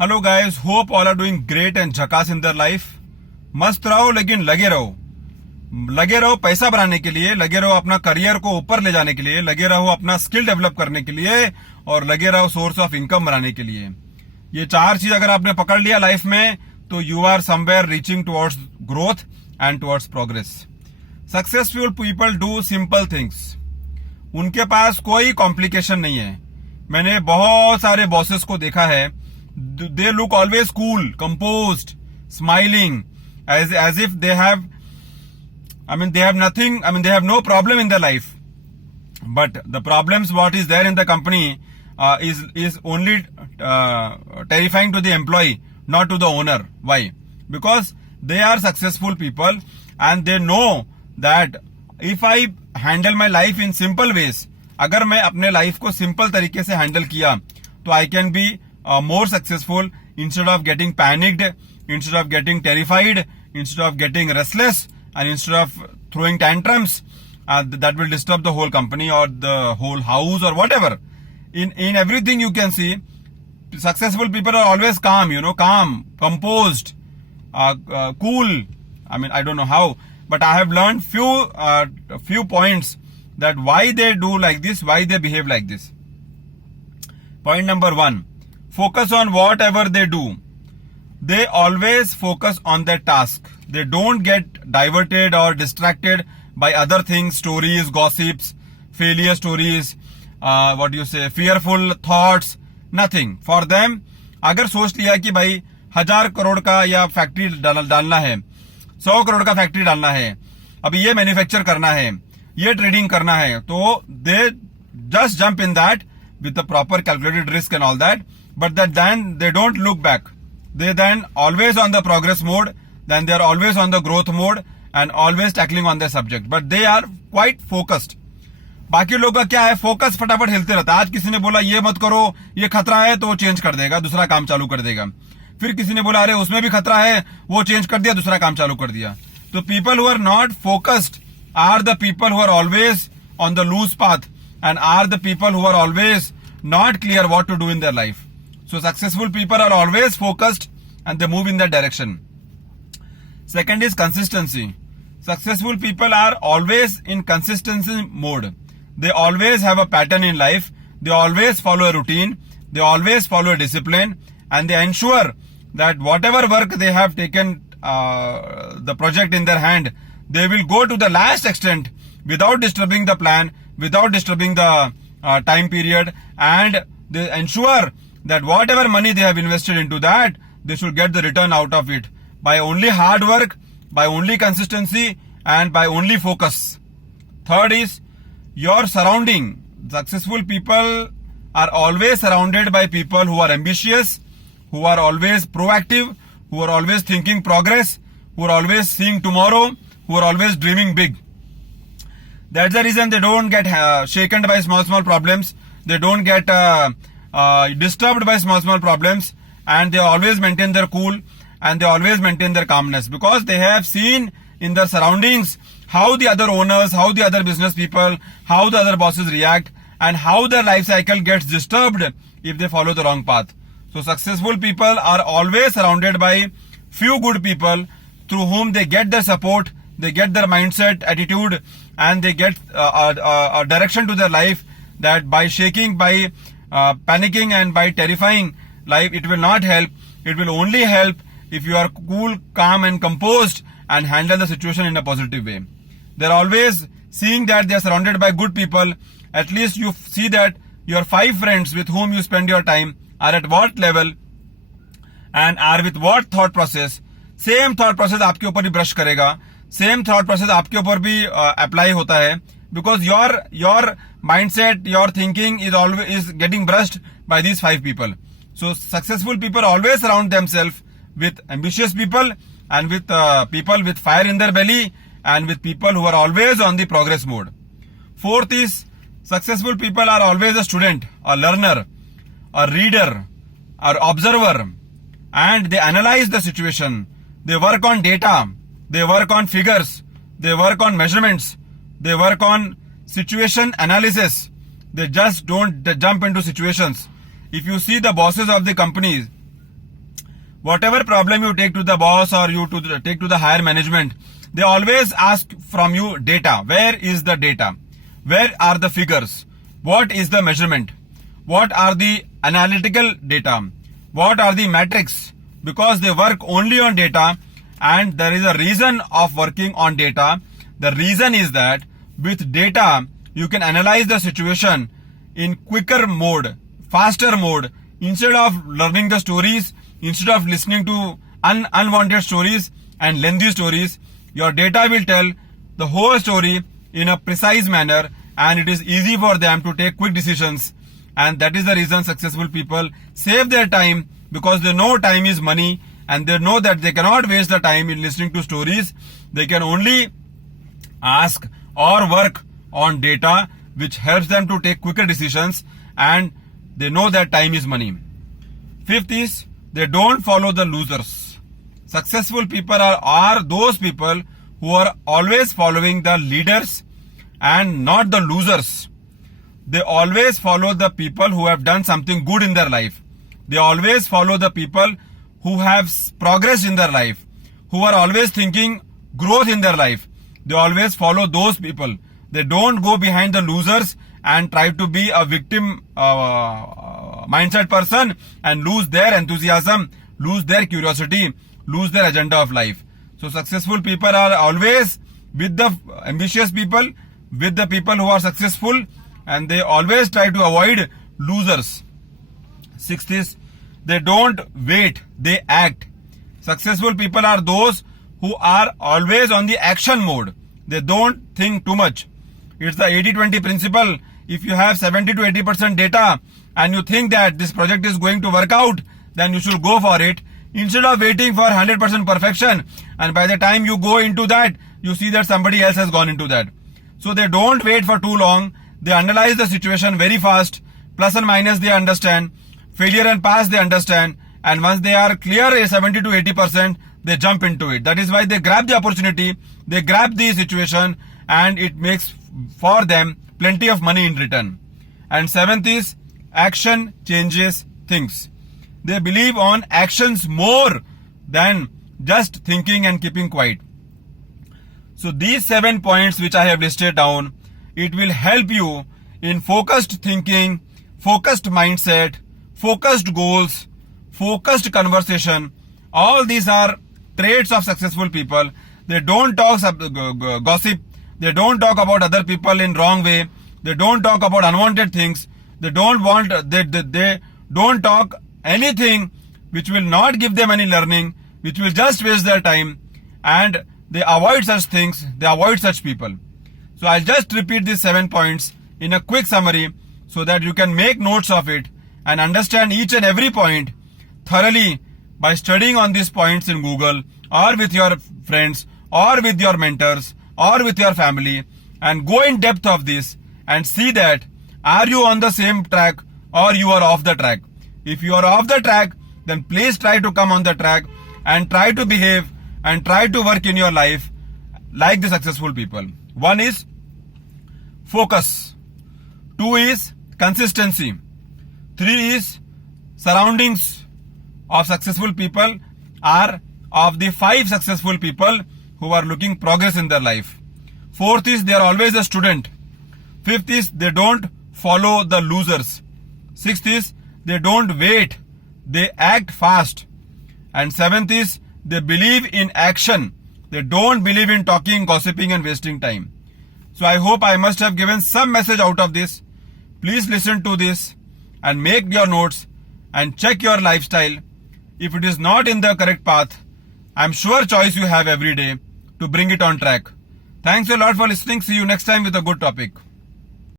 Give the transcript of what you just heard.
Hello guys, hope all are doing great and झकास in their life. मस्त रहो लेकिन लगे रहो पैसा बनाने के लिए, लगे रहो अपना करियर को ऊपर ले जाने के लिए, लगे रहो अपना स्किल डेवलप करने के लिए और लगे रहो सोर्स ऑफ इनकम बनाने के लिए। ये चार चीज अगर आपने पकड़ लिया लाइफ में तो you are somewhere reaching towards growth and towards progress. Successful people do simple things. उनके पास कोई कॉम्प्लिकेशन नहीं है। मैंने बहुत सारे बॉसेस को देखा है, they look always cool, composed, smiling, as if they have nothing, they have no problem in their life. But the problems what is there in the company is only terrifying to the employee, not to the owner. Why? Because they are successful people and they know that if I handle my life in simple ways, अगर मैं अपने life को simple तरीके से handle किया तो I can be more successful instead of getting panicked, instead of getting terrified, instead of getting restless, and instead of throwing tantrums that will disturb the whole company or the whole house or whatever. In everything you can see, successful people are always calm, calm, composed, cool. I don't know how, but I have learned few points that why they do like this, why they behave like this. Point number 1. Focus on whatever they do. They always focus on their task. They don't get diverted or distracted by other things, stories, gossips, failure stories, fearful thoughts, nothing. For them, अगर सोच लिया कि भाई 1000 करोड़ का या factory डालना है, 100 करोड़ का फैक्ट्री डालना है, अभी ये मैन्युफैक्चर करना है, ये ट्रेडिंग करना है, तो they just jump in that with the proper calculated risk and all that. But then they don't look back. They then always on the progress mode, then they are always on the growth mode and always tackling on their subject. But they are quite focused. बाकी लोगों का क्या है, focus फटाफट हिलते रहता है। आज किसी ने बोला ये मत करो, ये खतरा है, तो वो चेंज कर देगा, दूसरा काम चालू कर देगा। फिर किसी ने बोला अरे उसमें भी खतरा है, वो चेंज कर दिया, दूसरा काम चालू कर दिया। तो people who are not focused are the people who are always on the loose path and are the people who are always not clear what to do in their life. So successful people are always focused and they move in that direction. Second is consistency. Successful people are always in consistency mode. They always have a pattern in life. They always follow a routine. They always follow a discipline and they ensure that whatever work they have taken the project in their hand, they will go to the last extent without disturbing the plan, without disturbing the time period, and they ensure that whatever money they have invested into that, they should get the return out of it by only hard work, by only consistency, and by only focus. Third is your surrounding. Successful people are always surrounded by people who are ambitious, who are always proactive, who are always thinking progress, who are always seeing tomorrow, who are always dreaming big. That's the reason they don't get shaken by small problems. They don't get disturbed by small problems, and they always maintain their cool and they always maintain their calmness because they have seen in their surroundings how the other owners, how the other business people, how the other bosses react, and how their life cycle gets disturbed if they follow the wrong path. So successful people are always surrounded by few good people through whom they get their support, they get their mindset, attitude, and they get a direction to their life that by shaking, by panicking and by terrifying life, it will not help. It will only help if you are cool, calm and composed and handle the situation in a positive way. They're always seeing that they are surrounded by good people. At least you see that your 5 friends with whom you spend your time are at what level and are with what thought process. Same thought process आपके ऊपर ही brush करेगा, same thought process आपके ऊपर भी apply होता है because your mindset, your thinking is getting brushed by these 5 people. So successful people always surround themselves with ambitious people and with people with fire in their belly and with people who are always on the progress mode. Fourth is successful people are always a student, a learner, a reader, or observer, and they analyze the situation. They work on data. They work on figures, they work on measurements, they work on situation analysis. They just don't jump into situations. If you see the bosses of the companies, whatever problem you take to the boss or you take to the higher management, they always ask from you data. Where is the data? Where are the figures? What is the measurement? What are the analytical data? What are the metrics? Because they work only on data, and there is a reason of working on data. The reason is that with data, you can analyze the situation in quicker mode, faster mode. Instead of learning the stories, instead of listening to unwanted stories and lengthy stories, your data will tell the whole story in a precise manner, and it is easy for them to take quick decisions. And that is the reason successful people save their time, because they know time is money, and they know that they cannot waste the time in listening to stories. They can only ask or work on data, which helps them to take quicker decisions, and they know that time is money. Fifth is, they don't follow the losers. Successful people are those people who are always following the leaders and not the losers. They always follow the people who have done something good in their life. They always follow the people who have progressed in their life, who are always thinking growth in their life. They always follow those people. They don't go behind the losers and try to be a victim mindset person and lose their enthusiasm, lose their curiosity, lose their agenda of life. So successful people are always with the ambitious people, with the people who are successful, and they always try to avoid losers. Sixth is, they don't wait, they act. Successful people are those who are always on the action mode. They don't think too much. It's the 80-20 principle. If you have 70 to 80% data and you think that this project is going to work out, then you should go for it instead of waiting for 100% perfection. And by the time you go into that, you see that somebody else has gone into that. So they don't wait for too long. They analyze the situation very fast. Plus and minus they understand. Failure and pass they understand. And once they are clear 70 to 80%, they jump into it. That is why they grab the opportunity, they grab the situation, and it makes for them plenty of money in return. And seventh is, action changes things. They believe on actions more than just thinking and keeping quiet. So these 7 points which I have listed down, it will help you in focused thinking, focused mindset, focused goals, focused conversation. All these are traits of successful people. They don't talk gossip. They don't talk about other people in wrong way. They don't talk about unwanted things. They don't talk anything which will not give them any learning, which will just waste their time, and they avoid such things. They avoid such people. So I'll just repeat these 7 points in a quick summary so that you can make notes of it and understand each and every point thoroughly by studying on these points in Google or with your friends or with your mentors or with your family, and go in depth of this and see that are you on the same track or you are off the track. If you are off the track, then please try to come on the track and try to behave and try to work in your life like the successful people. 1 is focus. 2 is consistency. 3 is surroundings of successful people are of the 5 successful people who are looking progress in their life. 4th is they are always a student. 5th is they don't follow the losers. 6th is they don't wait, they act fast. And 7th is they believe in action. They don't believe in talking, gossiping and wasting time. So I hope I must have given some message out of this. Please listen to this and make your notes and check your lifestyle. If it is not in the correct path, I'm sure choice you have every day to bring it on track. Thanks a lot for listening. See you next time with a good topic.